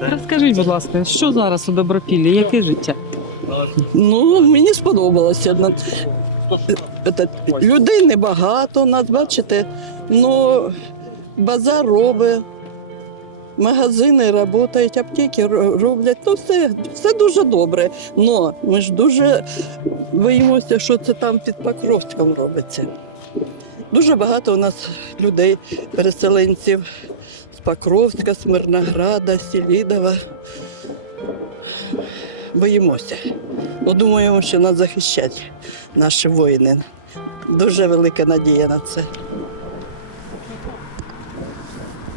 Розкажіть, будь ласка, що зараз у Добропіллі? Яке життя? Ну, мені сподобалося. Людей небагато, нас бачите, ну базар робить, магазини працюють, аптеки ро- роблять. Ну, все, все дуже добре. Но ми ж дуже боїмося, що це там під Покровськом робиться. Дуже багато у нас людей, переселенців Покровська, з Мирнограда, Селідова. Боїмося. Ну, думаємо, що нас захищать наші воїни. Дуже велика надія на це.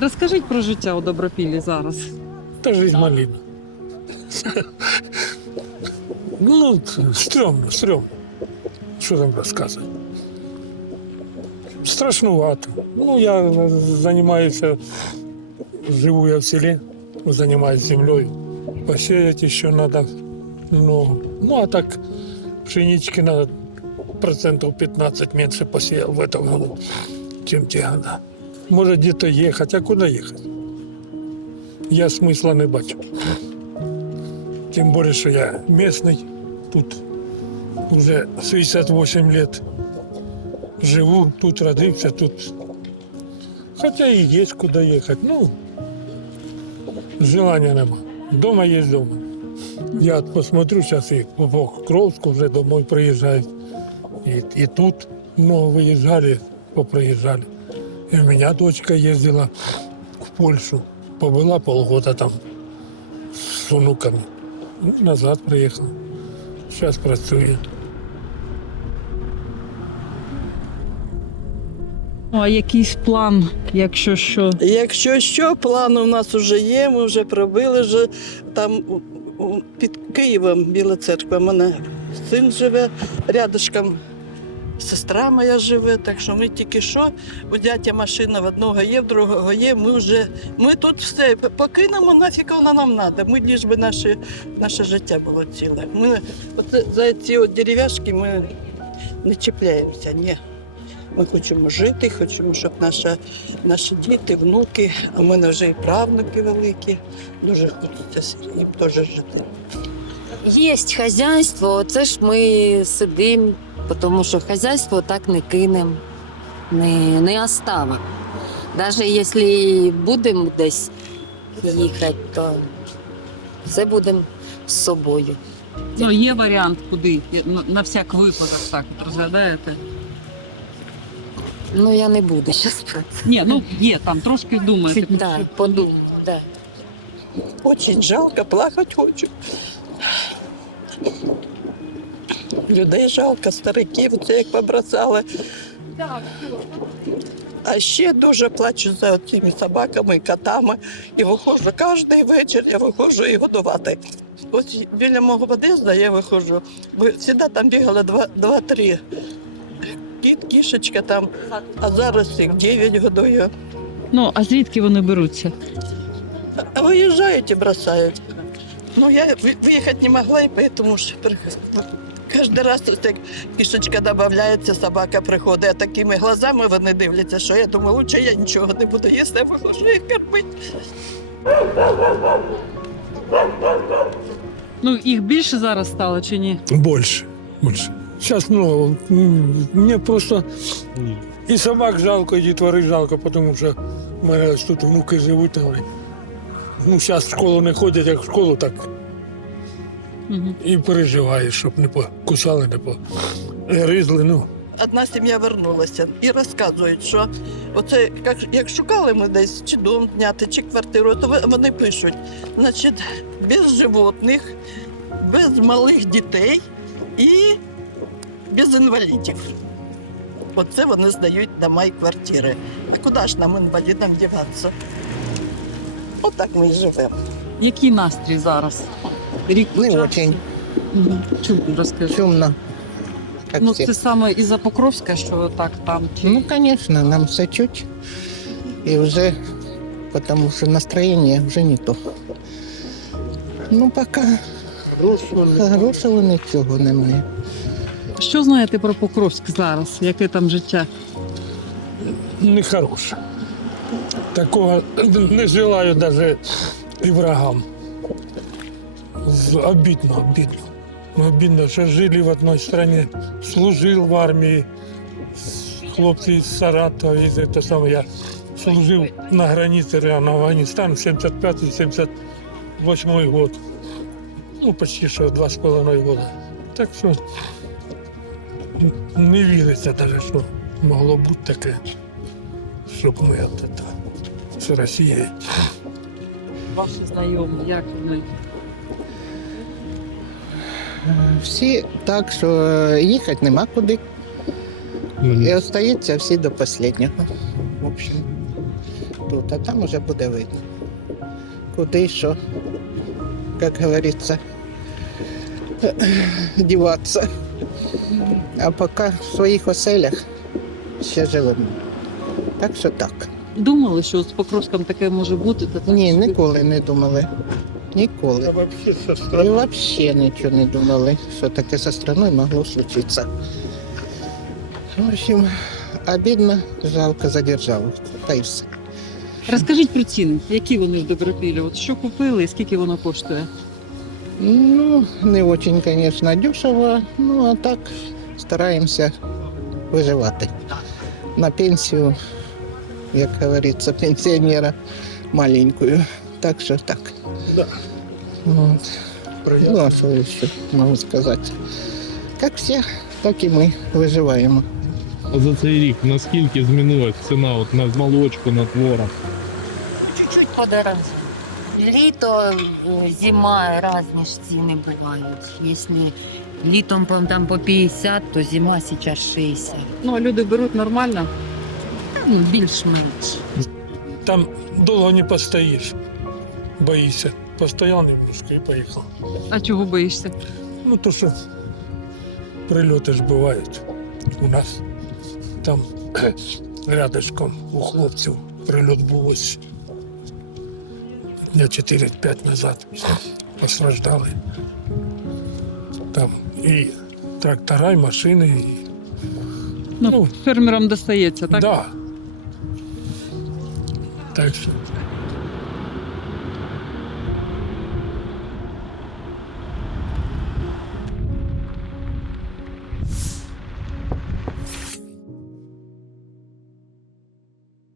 Розкажіть про життя у Добропіллі зараз. Та жизнь малина. Ну, стрёмно, стрёмно. Що там розказувати? Страшнувато. Ну, я займаюся, живу я в селі, займаюся землею. Посеять ще треба много. Ну, а так пшенички надо процентов 15 меньше посеял в этом году, чем те года. Може где-то ехать, а куди їхати? Я смисла не бачу. Тим більше, що я місний, тут вже 68 років живу, тут родився, тут. Хоча і є куди їхати. Ну, желання нема. Дома є дома. Я посмотрю, зараз і по Покровську вже домой приїжджають. І, і тут много виїжджали, поприїжджали. И у меня дочка ездила в Польшу, побыла полгода там с внуками. Ну, назад приехала. Сейчас працює. А якийсь план, якщо що? Якщо що, план у нас вже є, ми вже пробили вже там під Києвом Біла церква. У мене син живе рядышком. Сестра моя живе, так що ми тільки що у дядя машина в одного є, в другого є. Ми вже ми тут все покинемо, нафіг вона нам треба. Ми ліж би наше, наше життя було ціле. Ми оце, за ці от дерев'яшки ми не чіпляємося. Ні. Ми хочемо жити, хочемо, щоб наша, наші діти, внуки, а в мене вже і правнуки великі. Дуже хочеться їм теж жити. Є хазяйство, це ж ми сидимо, тому що хазяйство так не кинемо, не, не оставимо. Навіть якщо будемо десь їхати, то все будемо з собою. Ну, є варіант куди? На, на всяк випадок так от розглядаєте? Ну я не буду зараз про це. Ні, ну є там, трошки думаєте. Чуть, да, подумаю. Да. Очень жалко, плакати хочу. Людей жалко, стариків, це як побросали. А ще дуже плачу за цими собаками котами. І виходжу кожен вечір, я виходжу і годувати. Ось біля мого під'їзду я виходжу. Бо завжди там бігало два- два-три. Кіт, кішечка там, а зараз їх дев'ять годую. Ну, а звідки вони беруться? А Виїжджають і бросають. Ну, я виїхати не могла, і поэтому ж при- кожен раз так кішечка додається, собака приходить, а такими глазами вони дивляться, що я думаю, лучше я нічого не буду їсти, я виходжу їх кормити. Ну, їх більше зараз стало чи ні? Больше. Больше. Сейчас много. Мне просто и собак жалко, и детворы жалко, потому что у мене тут внуки живуть. там. Ну, зараз в школу не ходять, як в школу, так Угу. і переживаєш, щоб не покусали, не поризли. Ну, Одна сім'я вернулася і розказують, що оце як, як шукали ми десь чи дом зняти, чи квартиру, то ви- вони пишуть, значить, без животних, без малих дітей і без інвалідів. Оце вони здають дома і квартири. А куди ж нам інвалідам діватися? Отак ми і живемо. Який настрій зараз? Рік Не почався. очень. Мгм. Чому розкажи? Шумно. Как Ну, все. це саме із-за Покровська, що так там. Чи... Ну, конечно, нам сочуть. И уже, потому что настроение уже не то. Ну, пока хорошого нічого немає. Що знаєте про Покровськ зараз? Яке там життя? нехороше. Такого не желаю навіть і врагам. з- обидно. Ну, Обидно, что жили в одной стране, служил в армии, с- хлопцы из Саратова, из это самое, я служил на границе реально Афганистан 75-78 год. Ну, почти что два с половиной года. Так що не віриться навіть, що могло бути таке, щоб ми от з Росією. Ваші знайомі, як вони? Всі так, що е, їхати нема куди. І остаються всі до останнього. В общем, тут, а там уже буде видно. Куди, що, як говориться, діватися. А поки в своїх оселях ще живемо. Так що так. Думали, що з Покровськом таке може бути? Та так Ні, ніколи не думали. Ніколи. І взагалі нічого не думали, що таке зі страною могло случитися. В общем, обідно, жалко за державу. Та й все. Розкажіть про ціни, які вони в Добропілі? От що купили і скільки воно коштує? Ну, не дуже, звісно, дешево, ну а так стараємося виживати. На пенсію, як говориться, пенсіонера маленькую. Так що так. Да. Вот. Ну, а що ще можу сказати? Як всі, так і ми виживаємо. за цей рік наскільки змінилась ціна от на молочку, на творог? Чуть-чуть подорожче. Літо, е, зима, різні ж ціни бувають. Якщо літом по- там по 50, то зима зараз 60. Ну, а люди беруть нормально. Ну, більш-менш. Там довго не постоїш, боїшся. Постояв немножко і поїхав. А чого боїшся? Ну, то що прильоти ж бувають у нас. Там рядышком у хлопців прильот був ось дня 4-5 назад. Постраждали. Там і трактора, і машини. І... Ну, Ну, фермерам достається, так? Да. Так що